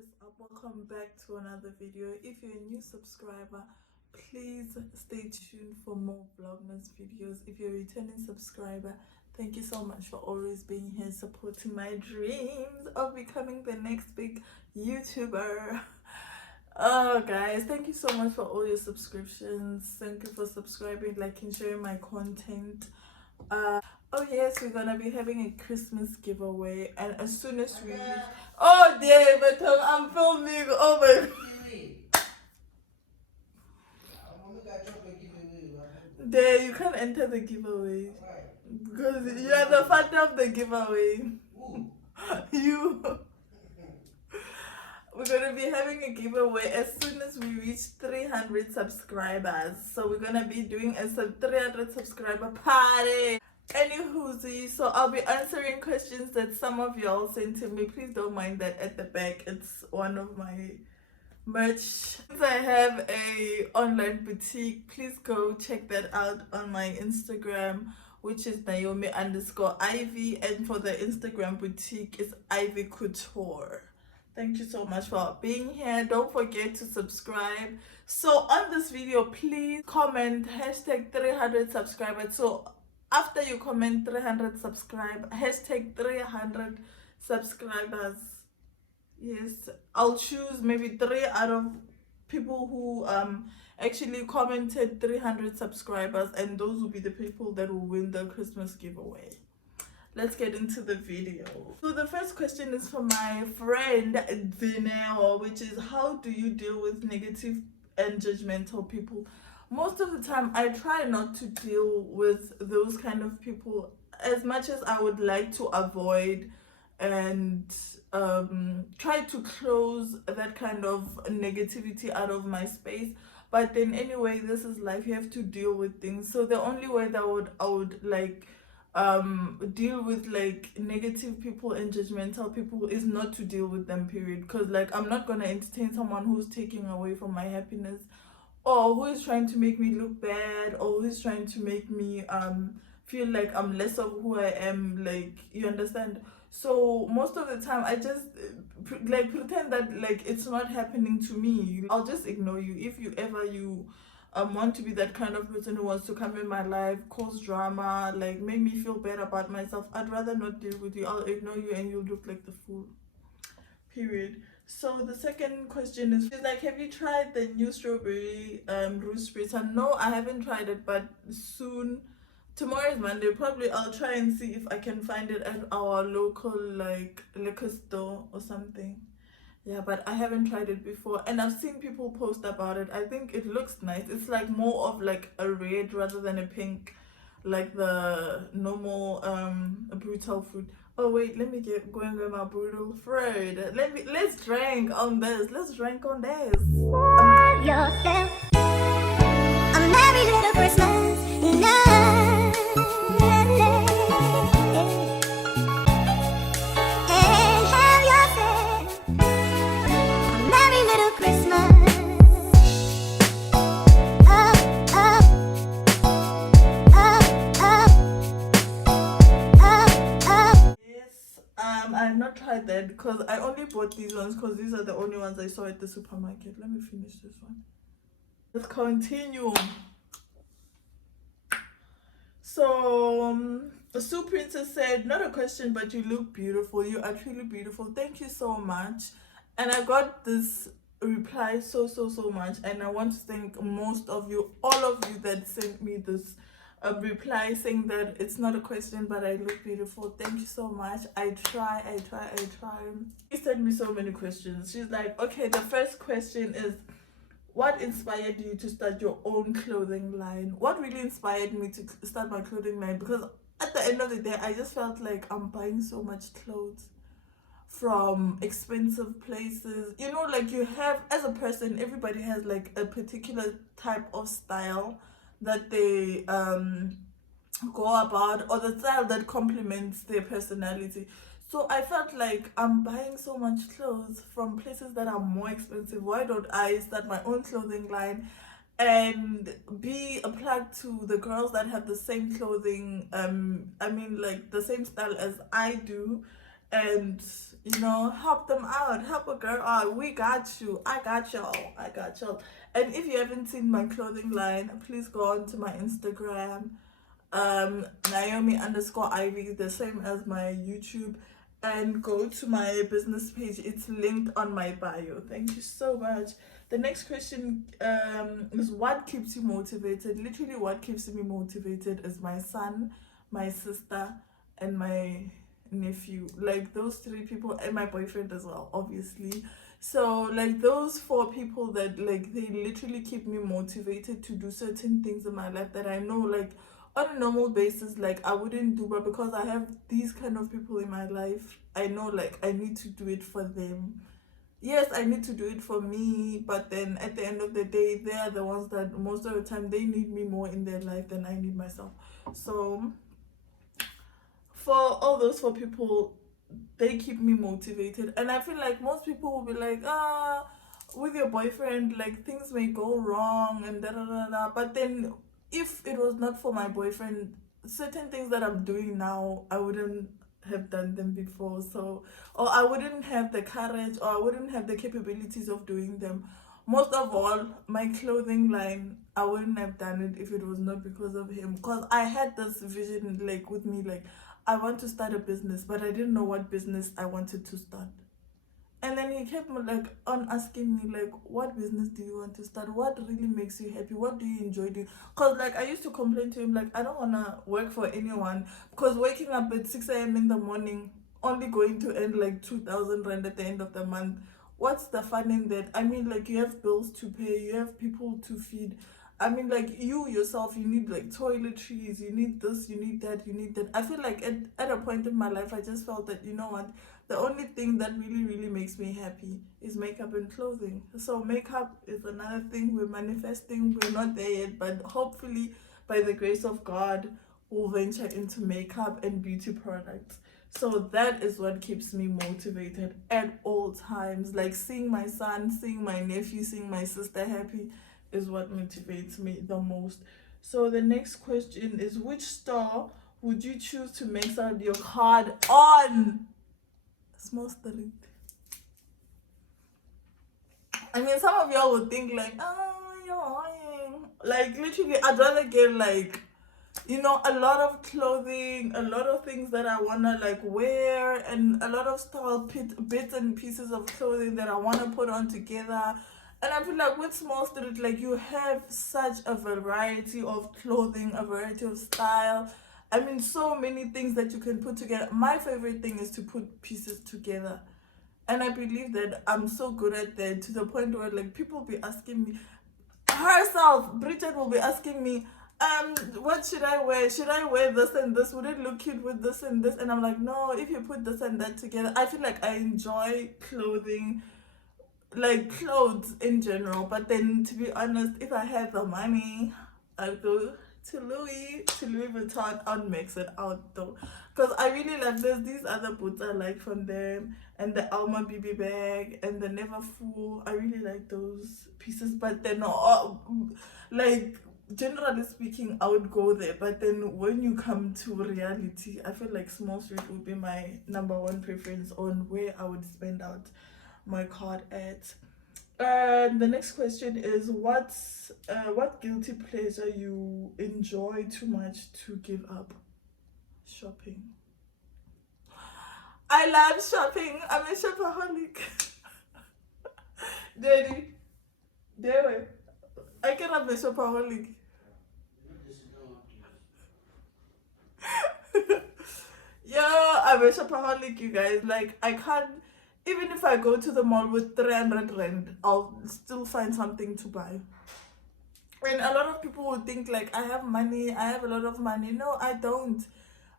is up? Welcome back to another video. If you're a new subscriber, please stay tuned for more Vlogmas videos. If you're a returning subscriber, thank you so much for always being here, supporting my dreams of becoming the next big YouTuber. Oh guys, thank you so much for all your subscriptions. Thank you for subscribing, liking, sharing my content. Oh yes, we're gonna be having a Christmas giveaway, and as soon as we reach, oh dear, but I'm filming. Oh my, there you can't enter the giveaway because you are the founder of the giveaway. You. We're gonna be having a giveaway as soon as we reach 300 subscribers. So we're gonna be doing a 300 subscriber party. Anywho, so I'll be answering questions that some of y'all sent to me. Please don't mind that at the back. It's one of my merch. Since I have a online boutique, please go check that out on my Instagram, which is Naomi_Ivy, and for the Instagram boutique is Ivy Couture. Thank you so much for being here. Don't forget to subscribe. So on this video, please comment hashtag 300 subscribers. So after you comment 300 subscribe, hashtag 300 subscribers. Yes, I'll choose maybe 3 out of people who actually commented 300 subscribers, and those will be the people that will win the Christmas giveaway. Let's get into the video. So the first question is from my friend Dineo, which is, how do you deal with negative and judgmental people? Most of the time I try not to deal with those kind of people, as much as I would like to avoid and try to close that kind of negativity out of my space. But then anyway, this is life, you have to deal with things. So the only way that I would like deal with like negative people and judgmental people is not to deal with them, period. Because like I'm not gonna entertain someone who's taking away from my happiness, or who is trying to make me look bad, or who is trying to make me feel like I'm less of who I am, like, you understand? So most of the time I just pretend that like it's not happening to me. I'll just ignore you. If you ever want to be that kind of person who wants to come in my life, cause drama, like make me feel bad about myself, I'd rather not deal with you. I'll ignore you and you'll look like the fool, period. So the second question is, she's like, have you tried the new strawberry root spritzer? No, I haven't tried it, but soon. Tomorrow is Monday, probably I'll try and see if I can find it at our local like liquor store or something. Yeah, but I haven't tried it before, and I've seen people post about it. I think it looks nice. It's like more of like a red rather than a pink, like the normal brutal fruit. Oh wait, let me go and get my brutal fruit. Let's drink on this. Let's drink on this. Yourself. A merry little Christmas night. I have not tried that because I only bought these ones because these are the only ones I saw at the supermarket. Let me finish this one. Let's continue. So Sue Princess said, not a question, but you look beautiful. You are truly beautiful. Thank you so much. And I got this reply so much, and I want to thank most of you, all of you that sent me this reply saying that it's not a question, but I look beautiful. Thank you so much. I try. She sent me so many questions. She's like, okay, the first question is, what inspired you to start your own clothing line? What really inspired me to start my clothing line? Because at the end of the day, I just felt like I'm buying so much clothes from expensive places. You know, like you have, as a person, everybody has like a particular type of style that they go about, or the style that complements their personality. So I felt like I'm buying so much clothes from places that are more expensive. Why don't I start my own clothing line and be a plug to the girls that have the same clothing, I mean like the same style as I do, and help them out, help a girl out. We got you. I got y'all. I got y'all. And if you haven't seen my clothing line, please go on to my Instagram, Naomi underscore Ivy, the same as my YouTube, and go to my business page. It's linked on my bio. Thank you so much. The next question is, what keeps you motivated? Literally, what keeps me motivated is my son, my sister, and my nephew. Like those three people, and my boyfriend as well, obviously. So like those four people that like they literally keep me motivated to do certain things in my life that I know like on a normal basis like I wouldn't do, but because I have these kind of people in my life, I know like I need to do it for them. Yes, I need to do it for me, but then at the end of the day, they are the ones that most of the time they need me more in their life than I need myself. So for all those four people, they keep me motivated. And I feel like most people will be like, with your boyfriend, like things may go wrong and da da da da. But then if it was not for my boyfriend, certain things that I'm doing now, I wouldn't have done them before. So, or I wouldn't have the courage, or I wouldn't have the capabilities of doing them. Most of all, my clothing line, I wouldn't have done it if it was not because of him. Because I had this vision, like with me, like I want to start a business, but I didn't know what business I wanted to start. And then he kept like on asking me like, what business do you want to start? What really makes you happy? What do you enjoy doing? Because like I used to complain to him like, I don't want to work for anyone, because waking up at 6 a.m. in the morning, only going to earn like 2,000 rand at the end of the month. What's the fun in that? I mean, like you have bills to pay, you have people to feed. I mean, like you yourself, you need like toiletries, you need this, you need that, you need that. I feel like at a point in my life, I just felt that, you know what, the only thing that really, really makes me happy is makeup and clothing. So makeup is another thing we're manifesting. We're not there yet, but hopefully, by the grace of God, we'll venture into makeup and beauty products. So that is what keeps me motivated at all times. Like seeing my son, seeing my nephew, seeing my sister happy is what motivates me the most. So the next question is, which store would you choose to max out your card on? Small street. I mean, some of y'all would think like, oh, you're lying. Like literally, I'd rather get like, a lot of clothing, a lot of things that I wanna like wear, and a lot of style bits and pieces of clothing that I wanna put on together. And I feel like with Small Street, like you have such a variety of clothing, a variety of style. I mean, so many things that you can put together. My favorite thing is to put pieces together. And I believe that I'm so good at that, to the point where like people be asking me, herself, Bridget will be asking me, what should I wear? Should I wear this and this? Would it look cute with this and this? And I'm like, no, if you put this and that together, I feel like I enjoy clothing, like clothes in general. But then to be honest, if I had the money, I'd go to Louis Vuitton. I'd mix it out though, because I really like these other boots I like from them, and the Alma BB bag and the Never Fool. I really like those pieces, but they're not like, generally speaking, I would go there. But then when you come to reality, I feel like Small Street would be my number one preference on where I would spend out my card at. The next question is, what guilty pleasure you enjoy too much to give up? Shopping. I love shopping. I'm a shopaholic. Daddy, there. I cannot be a shopaholic. Yeah, I'm a shopaholic, you guys. Like I can't. Even if I go to the mall with 300 rand, I'll still find something to buy. And a lot of people would think like I have money, I have a lot of money. No, I don't.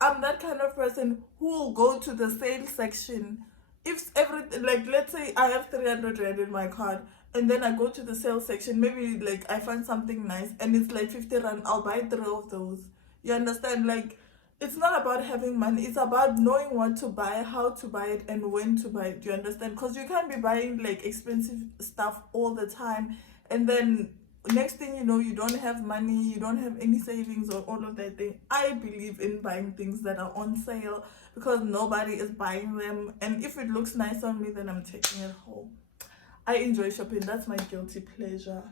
I'm that kind of person who will go to the sale section. If everything, like let's say I have 300 rand in my card, and then I go to the sale section, maybe like I find something nice and it's like 50 rand, I'll buy 3 of those. You understand? Like it's not about having money, it's about knowing what to buy, how to buy it, and when to buy it. Do you understand? Because you can't be buying like expensive stuff all the time, and then next thing you know, you don't have money, you don't have any savings or all of that thing. I believe in buying things that are on sale because nobody is buying them, and if it looks nice on me, then I'm taking it home. I enjoy shopping. That's my guilty pleasure.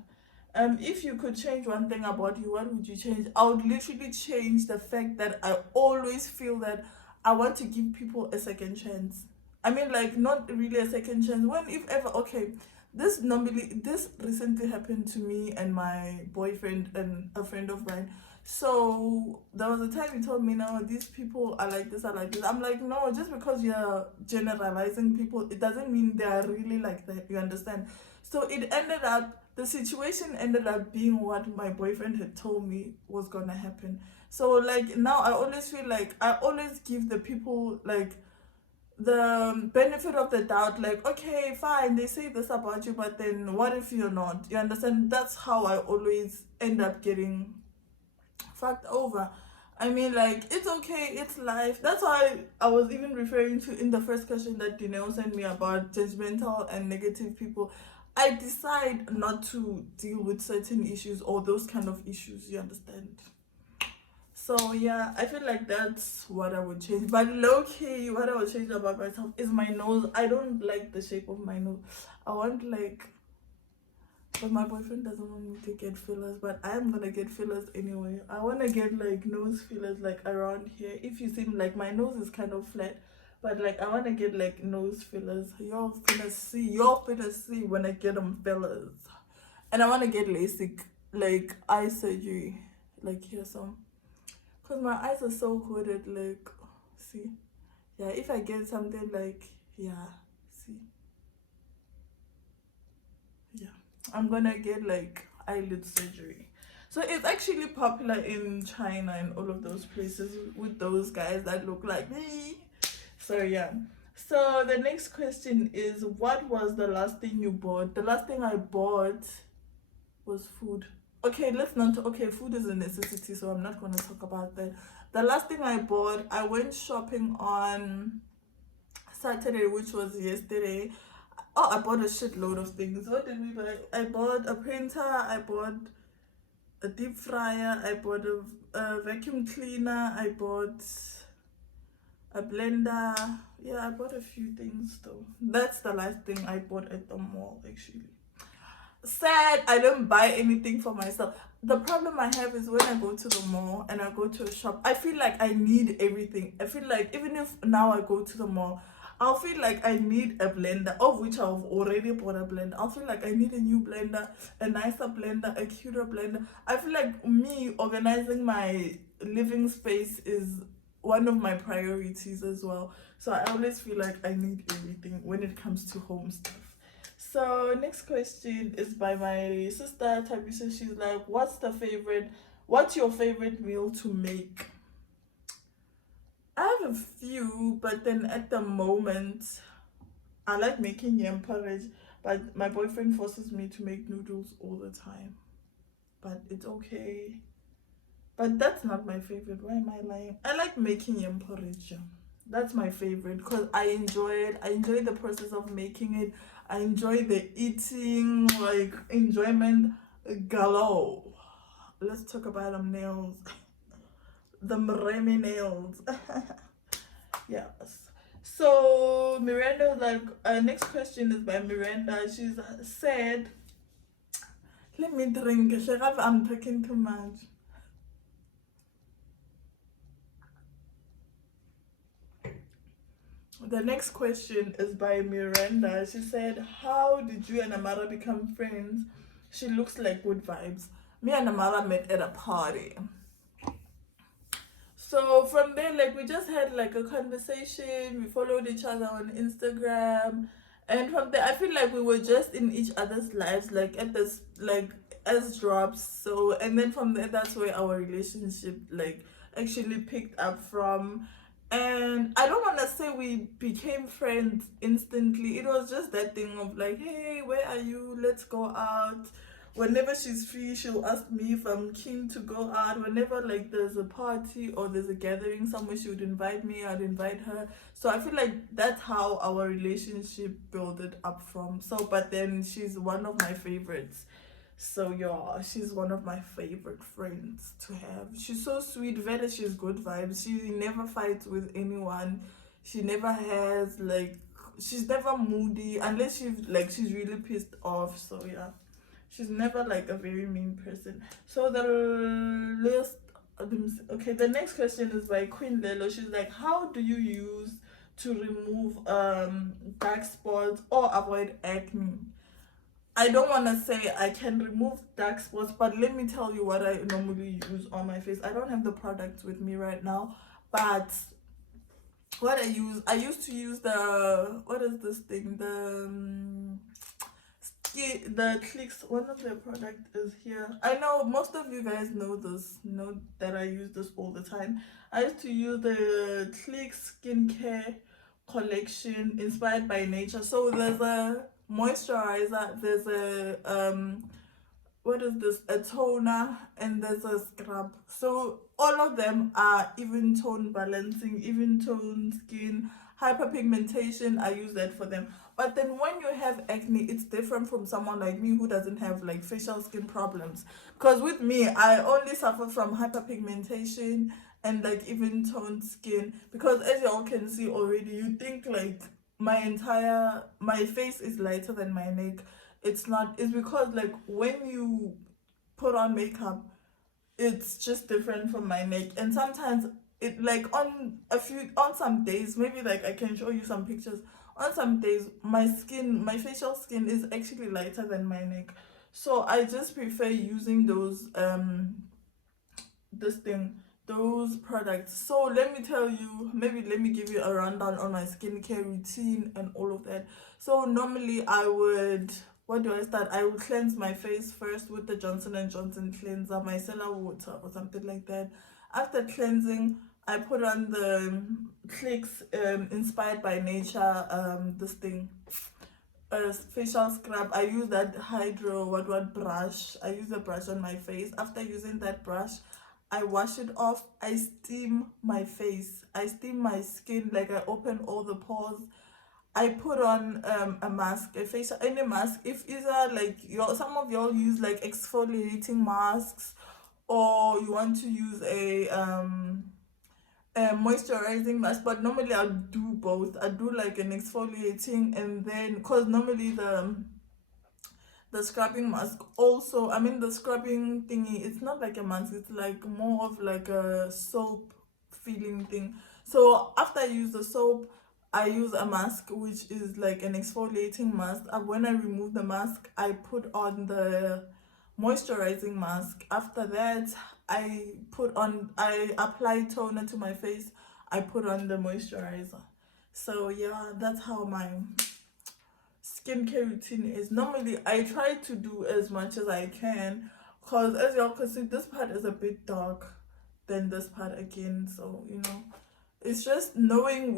If you could change one thing about you, what would you change? I would literally change the fact that I always feel that I want to give people a second chance. I mean, like, not really a second chance. When, if ever, okay, this recently happened to me and my boyfriend and a friend of mine. So there was a time he told me, no, these people are like this, are like this. I'm like, no, just because you're generalizing people, it doesn't mean they are really like that. You understand? So the situation ended up being what my boyfriend had told me was gonna happen. So like now I always feel like I always give the people like the benefit of the doubt, like, okay, fine, they say this about you, but then what if you're not? You understand? That's how I always end up getting fucked over. I mean, like, it's okay, it's life. That's why I was even referring to in the first question that Dineo sent me about judgmental and negative people. I decide not to deal with certain issues or those kind of issues, you understand? So yeah, I feel like that's what I would change. But low key, what I would change about myself is my nose. I don't like the shape of my nose. I want like, but my boyfriend doesn't want me to get fillers, but I'm gonna get fillers anyway. I wanna get like nose fillers like around here. If you see me, like my nose is kind of flat, but like I wanna get like nose fillers. Y'all finna see when I get them fillers. And I wanna get LASIK, like eye surgery, like here some. Cause my eyes are so hooded, like, see, yeah. If I get something like, yeah, see, yeah, I'm gonna get like eyelid surgery. So it's actually popular in China and all of those places with those guys that look like me. So yeah. So the next question is, what was the last thing you bought? The last thing I bought was food. Okay, let's not. Okay, food is a necessity, so I'm not gonna talk about that. The last thing I bought, I went shopping on Saturday, which was yesterday. Oh, I bought a shitload of things. What did we buy? I bought a printer, I bought a deep fryer, I bought a vacuum cleaner, I bought a blender. Yeah, I bought a few things though. That's the last thing I bought at the mall actually. Sad I don't buy anything for myself. The problem I have is when I go to the mall and I go to a shop, I feel like I need everything. I feel like even if now I go to the mall, I'll feel like I need a blender, of which I've already bought a blender. I'll feel like I need a new blender, a nicer blender, a cuter blender. I feel like me organizing my living space is one of my priorities as well. So I always feel like I need everything when it comes to home stuff. So next question is by my sister Tabisa. She's like, what's your favorite meal to make? I have a few, but then at the moment I like making yam porridge, but my boyfriend forces me to make noodles all the time. But it's okay. But that's not my favorite. Why am I lying? I like making yam porridge. That's my favorite because I enjoy it. I enjoy the process of making it. I enjoy the eating, like enjoyment galore. Let's talk about them nails. The Remy nails. Yes. So Miranda, like, next question is by Miranda. She's said, let me drink. I'm talking too much. The next question is by Miranda. She said, how did you and Amara become friends? She looks like good vibes. Me and Amara met at a party. So from there, like, we just had like a conversation. We followed each other on Instagram. And from there, I feel like we were just in each other's lives, like at this, like, as drops. So, and then from there, that's where our relationship, like, actually picked up from. And I don't want to say we became friends instantly. It was just that thing of like, hey, where are you? Let's go out. Whenever she's free, she'll ask me if I'm keen to go out. Whenever like there's a party or there's a gathering somewhere, she would invite me, I'd invite her. So I feel like that's how our relationship built it up from. So, but then she's one of my favorites. So yeah, she's one of my favorite friends to have. She's so sweet, very she's good vibes. She never fights with anyone. She never has like she's never moody unless she's really pissed off. So yeah. She's never like a very mean person. So the list okay, the next question is by Queen Lelo. She's like, how do you use to remove dark spots or avoid acne? I don't want to say I can remove dark spots, but let me tell you what I normally use on my face. I don't have the products with me right now, but what I used to use the, what is this thing? The clicks, one of their product is here. I know most of you guys know this, know that I use this all the time. I used to use the click skincare collection inspired by nature. So there's a moisturizer, there's a what is this, a toner, and there's a scrub. So all of them are even tone balancing, even tone skin, hyperpigmentation. I use that for them. But then when you have acne, it's different from someone like me who doesn't have like facial skin problems, because with me I only suffer from hyperpigmentation and like even toned skin. Because as y'all can see already, you think like my face is lighter than my neck. It's not. It's because like when you put on makeup, it's just different from my neck. And sometimes it like on some days, maybe like I can show you some pictures. On some days my facial skin is actually lighter than my neck. So I just prefer using this thing those products. So let me tell you, maybe let me give you a rundown on my skincare routine and all of that. So normally I would, what do I start? I would cleanse my face first with the Johnson and Johnson cleanser, micellar water or something like that. After cleansing, I put on the clicks inspired by nature this thing, facial scrub. I use that hydro what brush. I use the brush on my face. After using that brush, I wash it off. I steam my face. I steam my skin, like I open all the pores. I put on a mask, a facial, any mask. If either like some of y'all use like exfoliating masks, or you want to use a moisturizing mask, but normally I'll do both. I do like an exfoliating, and then because normally the scrubbing mask also, I mean the scrubbing thingy, it's not like a mask, it's like more of like a soap feeling thing. So after I use the soap, I use a mask which is like an exfoliating mask. When I remove the mask, I put on the moisturizing mask. After that, I apply toner to my face. I put on the moisturizer. So yeah, that's how my skincare routine is. Normally I try to do as much as I can, because as y'all can see, this part is a bit dark than this part again. So it's just knowing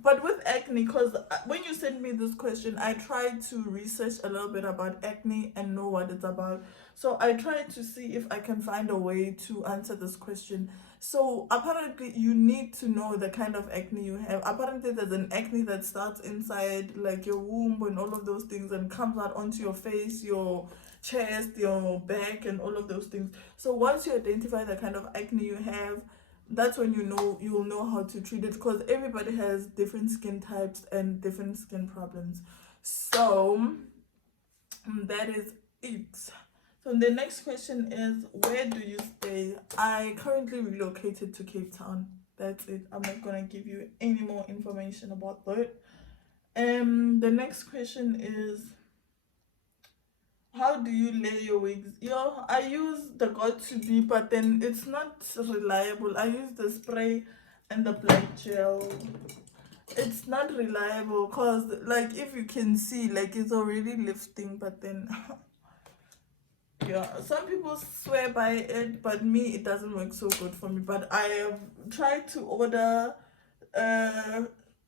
but with acne, because when you sent me this question, I tried to research a little bit about acne and know what it's about. So I tried to see if I can find a way to answer this question. So apparently you need to know the kind of acne you have. Apparently there's an acne that starts inside like your womb and all of those things, and comes out onto your face, your chest, your back, and all of those things. So once you identify the kind of acne you have, that's when you will know how to treat it, because everybody has different skin types and different skin problems. So that is it. So the next question is, where do you stay? I currently relocated to Cape Town. That's it. I'm not gonna give you any more information about that. The next question is, how do you lay your wigs? I use the got2b, but then it's not reliable. I use the spray and the black gel. It's not reliable, because like if you can see, like it's already lifting, but then yeah, some people swear by it, but me, it doesn't work so good for me. But I have tried to order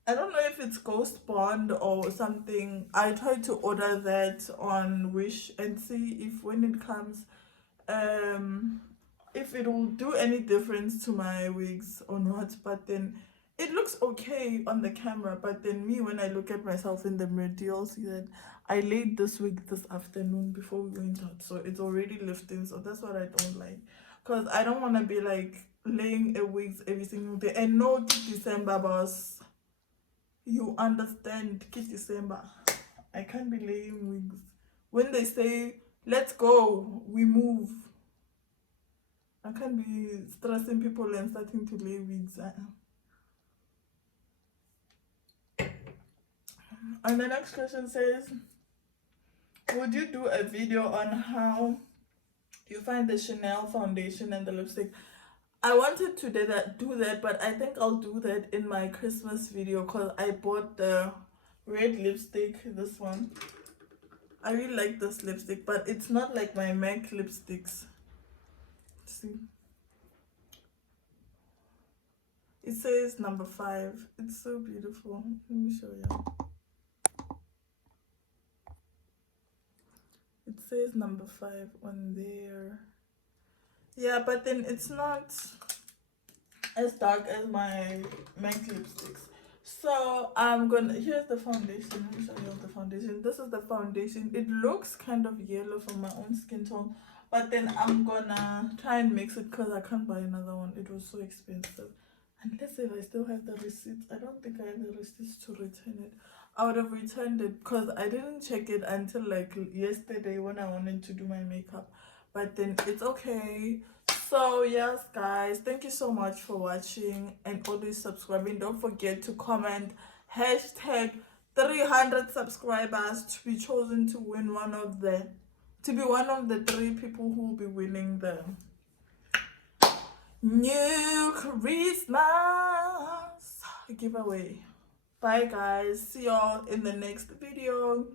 I don't know if it's Ghost Bond or something. I tried to order that on Wish and see if when it comes, if it will do any difference to my wigs or not. But then it looks okay on the camera, but then me, when I look at myself in the mirror, do you all see that I laid this wig this afternoon before we went out, so it's already lifting. So that's what I don't like, because I don't want to be like laying a wigs every single day. And no, December, boss. You understand, December. I can't be laying wigs. When they say, let's go, we move. I can't be stressing people and starting to lay wigs. And the next question says, would you do a video on how you find the Chanel foundation and the lipstick? I wanted to do that, but I think I'll do that in my Christmas video, because I bought the red lipstick, this one. I really like this lipstick, but it's not like my MAC lipsticks. See? It says number 5. It's so beautiful. Let me show you. It says number 5 on there. Yeah, but then it's not as dark as my MAC lipsticks. So I'm gonna, here's the foundation. Let me show you the foundation. This is the foundation. It looks kind of yellow from my own skin tone, but then I'm gonna try and mix it because I can't buy another one. It was so expensive. Unless if I still have the receipts. I don't think I have the receipts to return it. I would have returned it because I didn't check it until like yesterday when I wanted to do my makeup. But then it's okay. So yes, guys, thank you so much for watching, and always subscribing. Don't forget to comment hashtag 300 subscribers to be chosen to win to be one of the 3 people who will be winning the new Christmas giveaway. Bye guys, see y'all in the next video.